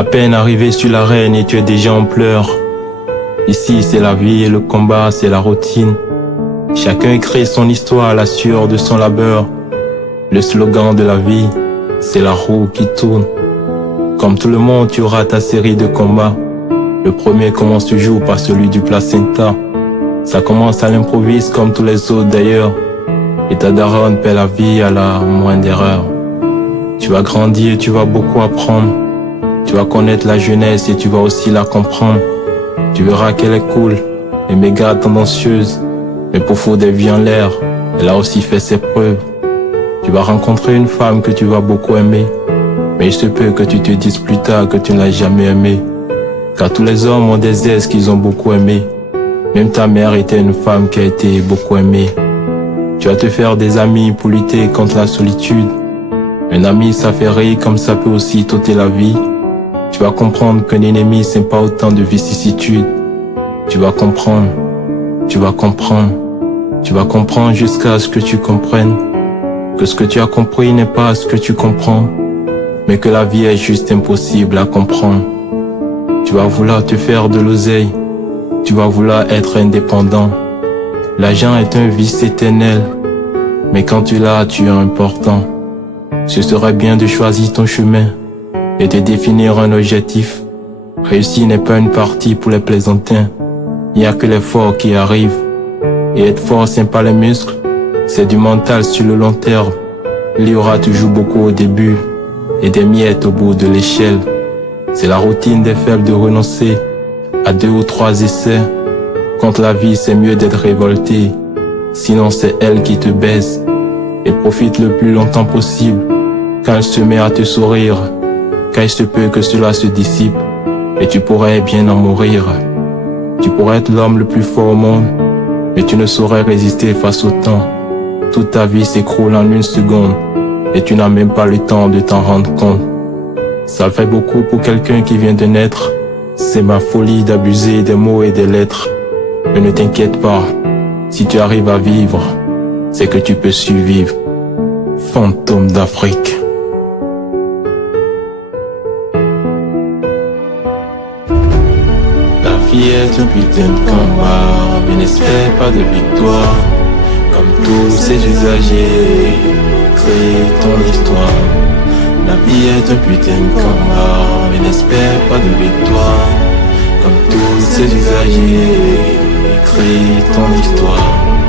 À peine arrivé sur l'arène et tu es déjà en pleurs. Ici c'est la vie et le combat, c'est la routine. Chacun écrit son histoire à la sueur de son labeur. Le slogan de la vie, c'est la roue qui tourne. Comme tout le monde, tu auras ta série de combats. Le premier commence toujours par celui du placenta. Ça commence à l'improviste comme tous les autres d'ailleurs. Et ta daronne perd la vie à la moindre erreur. Tu vas grandir, tu vas beaucoup apprendre. Tu vas connaître la jeunesse et tu vas aussi la comprendre. Tu verras qu'elle est cool et méga tendancieuse. Mais pour foutre des vies en l'air, elle a aussi fait ses preuves. Tu vas rencontrer une femme que tu vas beaucoup aimer. Mais il se peut que tu te dises plus tard que tu ne l'as jamais aimée. Car tous les hommes ont des ex qu'ils ont beaucoup aimé. Même ta mère était une femme qui a été beaucoup aimée. Tu vas te faire des amis pour lutter contre la solitude. Un ami, ça fait rire comme ça peut aussi t'ôter la vie. Tu vas comprendre qu'un ennemi, c'est pas autant de vicissitudes. Tu vas comprendre, tu vas comprendre, tu vas comprendre jusqu'à ce que tu comprennes que ce que tu as compris n'est pas ce que tu comprends, mais que la vie est juste impossible à comprendre. Tu vas vouloir te faire de l'oseille, tu vas vouloir être indépendant. L'argent est un vice éternel, mais quand tu l'as, tu es important. Ce serait bien de choisir ton chemin et de définir un objectif. Réussir n'est pas une partie pour les plaisantins. Il n'y a que les forts qui arrivent. Et être fort, c'est pas les muscles, c'est du mental sur le long terme. Il y aura toujours beaucoup au début et des miettes au bout de l'échelle. C'est la routine des faibles de renoncer à 2 ou 3 essais. Contre la vie, c'est mieux d'être révolté. Sinon, c'est elle qui te baise. Et profite le plus longtemps possible. Quand elle se met à te sourire, car il se peut que cela se dissipe et tu pourrais bien en mourir. Tu pourrais être l'homme le plus fort au monde, mais tu ne saurais résister face au temps. Toute ta vie s'écroule en 1 seconde et tu n'as même pas le temps de t'en rendre compte. Ça fait beaucoup pour quelqu'un qui vient de naître. C'est ma folie d'abuser des mots et des lettres. Mais ne t'inquiète pas, si tu arrives à vivre, c'est que tu peux survivre. Fantôme d'Afrique. La vie est un putain de combat, mais n'espère pas de victoire. Comme tous ces usagers, crée ton histoire. La vie est un putain de combat, mais n'espère pas de victoire. Comme tous ces usagers, crée ton histoire.